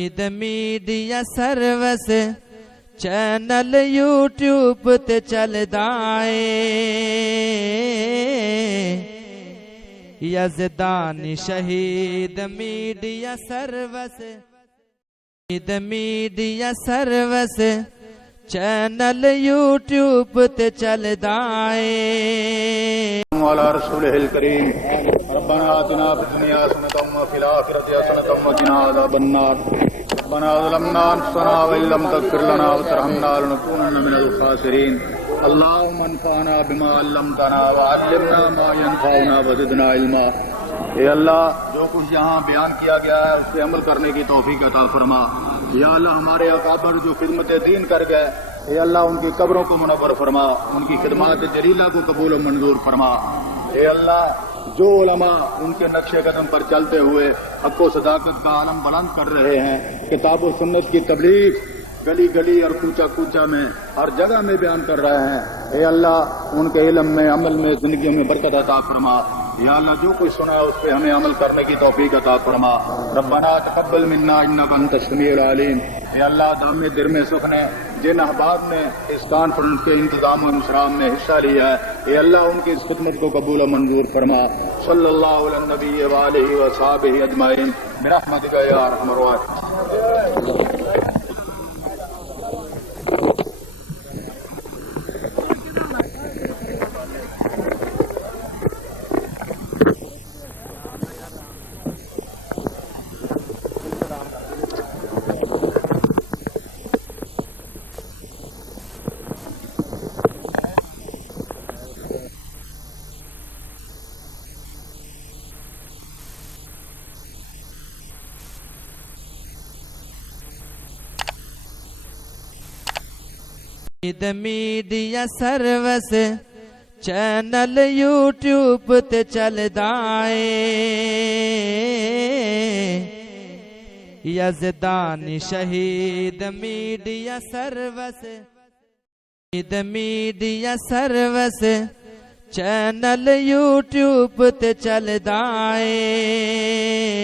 Eid media service channel YouTube ते चलदा है। Yazdani Shaheed media service, Eid media service channel YouTube ते चलदा है। अला रसूलिल करीम रब्बना आतिना फिद दुनिया हसनतम व फिल आखिरति हसनतम व क़िना अज़ाबन्नार रब्बना ज़लमना अनफुसना व इल्लम तग़फिर लना व तरहमना लनकूनन्ना मिनल ख़ासिरीन। अल्लाहुम्मा अन्फ़अना बिमा अल्लमतना व अल्लिमना मा यनफ़अुना व ज़िदना इल्मा। ए अल्लाह, जो कुछ यहाँ बयान किया गया है उस पे अमल करने की तौफीक अता फरमा। या अल्लाह, हमारे अकाबर जो खिदमत दीन कर गए, ए अल्लाह उनकी कब्रों को मुनव्वर फरमा, उनकी खिदमत जलीला को कबूल और मंजूर फरमा। ए अल्लाह, जो उलमा उनके नक्शे कदम पर चलते हुए हक़ व सदाकत का आलम बुलंद कर रहे हैं, किताब और सुन्नत की तबलीग गली गली और कूचा कूचा में हर जगह में बयान कर रहे हैं, ए अल्लाह उनके इल्म में अमल में जिंदगी में बरकत अता फरमा। या अल्लाह, जो कुछ सुना है उस पे हमें अमल करने की तौफीक अता फरमा। रब्बना तक़ब्बल मिन्ना इन्नका अंतस समीउल अलीम। ए अल्लाह, दामे दिर में सुख ने जिन अहबाब ने इस कॉन्फ्रेंस के इंतजाम और इंसराम में हिस्सा लिया है, ए अल्लाह उनकी इस खिदमत को कबूल और मंजूर फरमा। सल्लल्लाहु अलैहि नबी व आलिहि व सहाबिहि अजमाइन बिरहमतिका या अरहमर राहिमीन। Eid media service channel YouTube ते चलदा है। Yazdani Shaheed media service, Eid media service channel YouTube ते चलदा है।